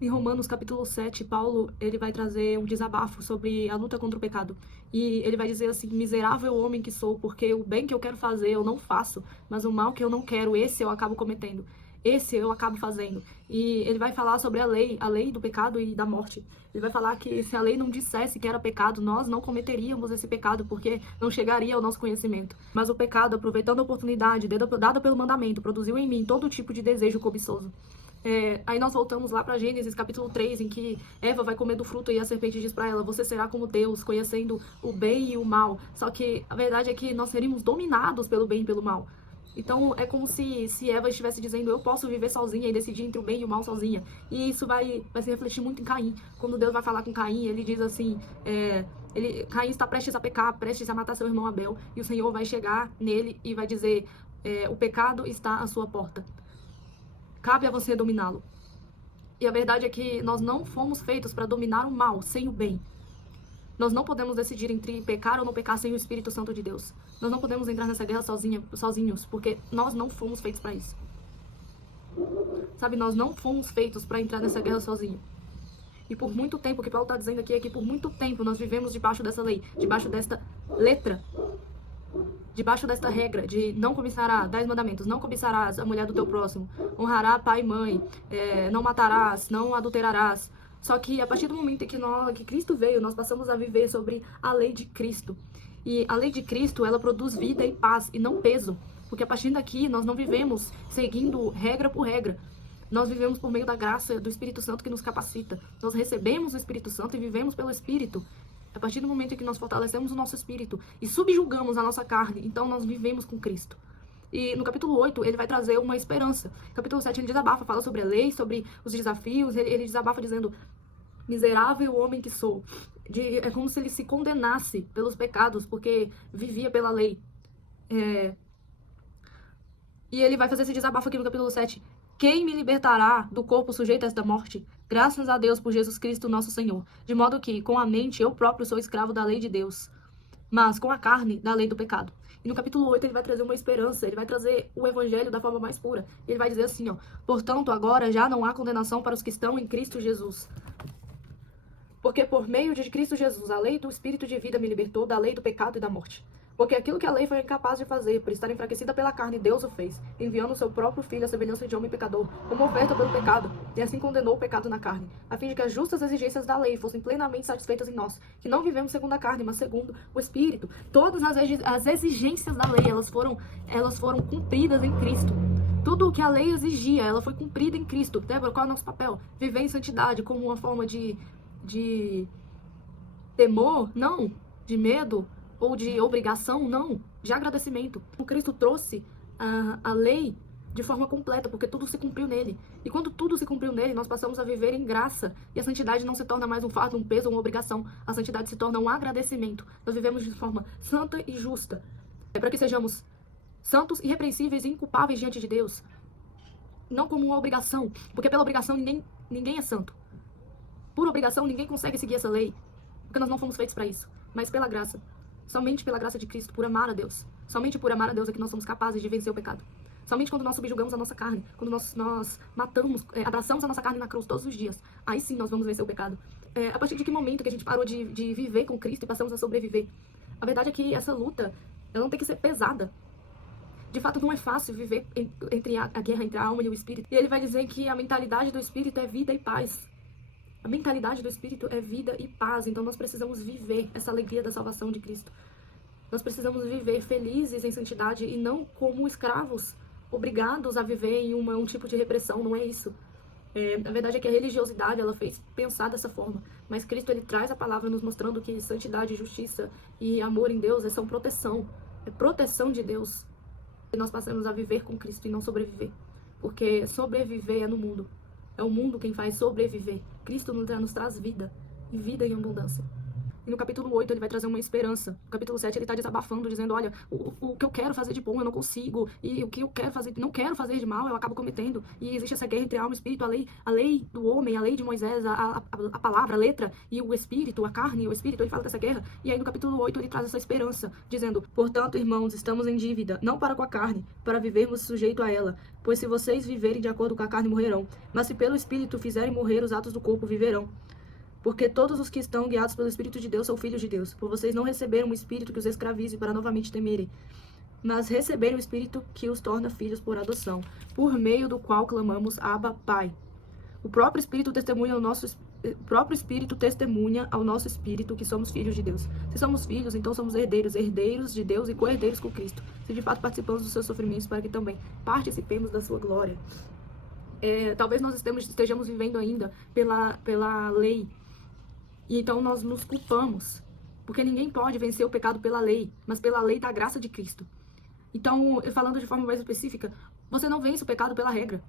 Em Romanos capítulo 7, Paulo, ele vai trazer um desabafo sobre a luta contra o pecado. E ele vai dizer assim: miserável homem que sou, porque o bem que eu quero fazer eu não faço, mas o mal que eu não quero, esse eu acabo cometendo. Esse eu acabo fazendo. E ele vai falar sobre a lei do pecado e da morte. Ele vai falar que se a lei não dissesse que era pecado, nós não cometeríamos esse pecado, porque não chegaria ao nosso conhecimento. Mas o pecado, aproveitando a oportunidade dada pelo mandamento, produziu em mim todo tipo de desejo cobiçoso. Aí nós voltamos lá para Gênesis capítulo 3, em que Eva vai comer do fruto e a serpente diz para ela: você será como Deus, conhecendo o bem e o mal. Só que a verdade é que nós seríamos dominados pelo bem e pelo mal. Então é como se Eva estivesse dizendo: eu posso viver sozinha e decidir entre o bem e o mal sozinha. E isso vai se refletir muito em Caim. Quando Deus vai falar com Caim, ele diz assim: Caim está prestes a pecar, prestes a matar seu irmão Abel, e o Senhor vai chegar nele e vai dizer: o pecado está à sua porta. Cabe a você dominá-lo. E a verdade é que nós não fomos feitos para dominar o mal sem o bem. Nós não podemos decidir entre pecar ou não pecar sem o Espírito Santo de Deus. Nós não podemos entrar nessa guerra sozinhos, porque nós não fomos feitos para isso. Sabe, nós não fomos feitos para entrar nessa guerra sozinho. E por muito tempo, o que Paulo está dizendo aqui é que por muito tempo nós vivemos debaixo dessa lei, debaixo desta letra, debaixo desta regra de não cobiçarás, 10 mandamentos, não cobiçarás a mulher do teu próximo, honrará pai e mãe, não matarás, não adulterarás. Só que a partir do momento que Cristo veio, nós passamos a viver sobre a lei de Cristo. E a lei de Cristo, ela produz vida e paz, e não peso. Porque a partir daqui, nós não vivemos seguindo regra por regra. Nós vivemos por meio da graça do Espírito Santo que nos capacita. Nós recebemos o Espírito Santo e vivemos pelo Espírito. A partir do momento em que nós fortalecemos o nosso espírito e subjugamos a nossa carne, então nós vivemos com Cristo. E no capítulo 8, ele vai trazer uma esperança. No capítulo 7, ele desabafa, fala sobre a lei, sobre os desafios. Ele desabafa dizendo: miserável homem que sou. É como se ele se condenasse pelos pecados, porque vivia pela lei. E ele vai fazer esse desabafo aqui no capítulo 7. Quem me libertará do corpo sujeito a esta morte? Graças a Deus por Jesus Cristo, nosso Senhor. De modo que, com a mente, eu próprio sou escravo da lei de Deus, mas com a carne, da lei do pecado. E no capítulo 8 ele vai trazer uma esperança, ele vai trazer o evangelho da forma mais pura. Ele vai dizer assim, portanto, agora já não há condenação para os que estão em Cristo Jesus. Porque por meio de Cristo Jesus, a lei do Espírito de vida me libertou da lei do pecado e da morte. Porque aquilo que a lei foi incapaz de fazer, por estar enfraquecida pela carne, Deus o fez, enviando o seu próprio Filho à semelhança de homem pecador, como oferta pelo pecado, e assim condenou o pecado na carne, a fim de que as justas exigências da lei fossem plenamente satisfeitas em nós, que não vivemos segundo a carne, mas segundo o Espírito. Todas as exigências da lei, elas foram cumpridas em Cristo. Tudo o que a lei exigia, ela foi cumprida em Cristo. Débora, qual é o nosso papel? Viver em santidade como uma forma de temor? Não. De medo? Ou de obrigação? Não. De agradecimento. O Cristo trouxe a lei de forma completa, porque tudo se cumpriu nele. E quando tudo se cumpriu nele, nós passamos a viver em graça. E a santidade não se torna mais um fardo, um peso, uma obrigação. A santidade se torna um agradecimento. Nós vivemos de forma santa e justa. É para que sejamos santos, irrepreensíveis e inculpáveis diante de Deus. Não como uma obrigação, porque pela obrigação ninguém é santo. Por obrigação, ninguém consegue seguir essa lei, porque nós não fomos feitos para isso. Mas pela graça. Somente pela graça de Cristo, por amar a Deus. Somente por amar a Deus é que nós somos capazes de vencer o pecado. Somente quando nós subjugamos a nossa carne, quando nós matamos, abraçamos a nossa carne na cruz todos os dias, aí sim nós vamos vencer o pecado. A partir de que momento que a gente parou de viver com Cristo e passamos a sobreviver? A verdade é que essa luta, ela não tem que ser pesada. De fato, não é fácil viver entre a guerra entre a alma e o espírito. E ele vai dizer que a mentalidade do espírito é vida e paz. A mentalidade do Espírito é vida e paz, então nós precisamos viver essa alegria da salvação de Cristo. Nós precisamos viver felizes em santidade e não como escravos, obrigados a viver em um tipo de repressão, não é isso. A verdade é que a religiosidade, ela fez pensar dessa forma, mas Cristo, ele traz a palavra nos mostrando que santidade, justiça e amor em Deus são proteção, é proteção de Deus. E nós passamos a viver com Cristo e não sobreviver, porque sobreviver é no mundo. É o mundo quem faz sobreviver. Cristo nos traz vida, e vida em abundância. E no capítulo 8 ele vai trazer uma esperança. No capítulo 7 ele está desabafando, dizendo, olha, o que eu quero fazer de bom eu não consigo, e o que eu quero fazer, não quero fazer de mal eu acabo cometendo. E existe essa guerra entre a alma e o espírito, a lei do homem, a lei de Moisés, a palavra, a letra, e o espírito, a carne e o espírito, ele fala dessa guerra. E aí no capítulo 8 ele traz essa esperança, dizendo, portanto, irmãos, estamos em dívida, não para com a carne, para vivermos sujeito a ela. Pois se vocês viverem de acordo com a carne, morrerão. Mas se pelo espírito fizerem morrer os atos do corpo, viverão. Porque todos os que estão guiados pelo Espírito de Deus são filhos de Deus. Por vocês não receberam um espírito que os escravize para novamente temerem, mas receberam o espírito que os torna filhos por adoção, por meio do qual clamamos Abba, Pai. O próprio Espírito testemunha ao nosso espírito que somos filhos de Deus. Se somos filhos, então somos herdeiros, herdeiros de Deus e co-herdeiros com Cristo. Se de fato participamos dos seus sofrimentos, para que também participemos da sua glória. Talvez nós estejamos vivendo ainda pela lei. E então nós nos culpamos, porque ninguém pode vencer o pecado pela lei, mas pela lei da graça de Cristo. Então, falando de forma mais específica, você não vence o pecado pela regra.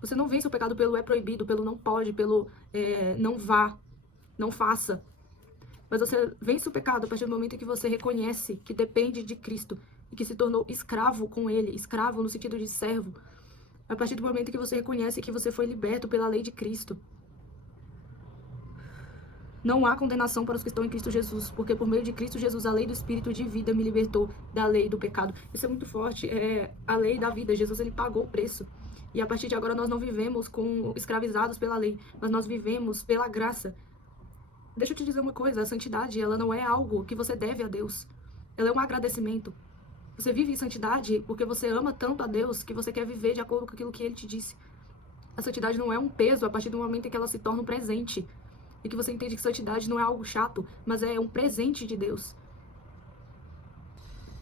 Você não vence o pecado pelo é proibido, pelo não pode, pelo não vá, não faça. Mas você vence o pecado a partir do momento em que você reconhece que depende de Cristo e que se tornou escravo com Ele, escravo no sentido de servo. A partir do momento em que você reconhece que você foi liberto pela lei de Cristo. Não há condenação para os que estão em Cristo Jesus, porque por meio de Cristo Jesus, a lei do Espírito de vida me libertou da lei do pecado. Isso é muito forte, a lei da vida. Jesus, ele pagou o preço. E a partir de agora nós não vivemos escravizados pela lei, mas nós vivemos pela graça. Deixa eu te dizer uma coisa, a santidade, ela não é algo que você deve a Deus. Ela é um agradecimento. Você vive em santidade porque você ama tanto a Deus que você quer viver de acordo com aquilo que Ele te disse. A santidade não é um peso a partir do momento em que ela se torna um presente. E que você entende que santidade não é algo chato, mas é um presente de Deus.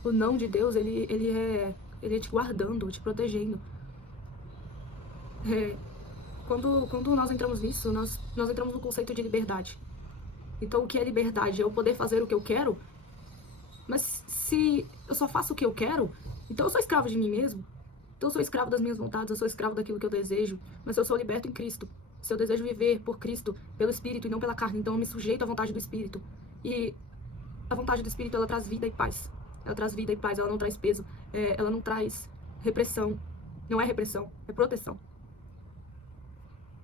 O não de Deus, ele é te guardando, te protegendo. Quando nós entramos nisso, nós entramos no conceito de liberdade. Então, o que é liberdade? É eu poder fazer o que eu quero? Mas se eu só faço o que eu quero, então eu sou escravo de mim mesmo. Então eu sou escravo das minhas vontades, eu sou escravo daquilo que eu desejo. Mas eu sou liberto em Cristo. Se eu desejo viver por Cristo, pelo Espírito e não pela carne, então eu me sujeito à vontade do Espírito. E a vontade do Espírito, ela traz vida e paz. Ela traz vida e paz, ela não traz peso. Ela não traz repressão. Não é repressão, é proteção.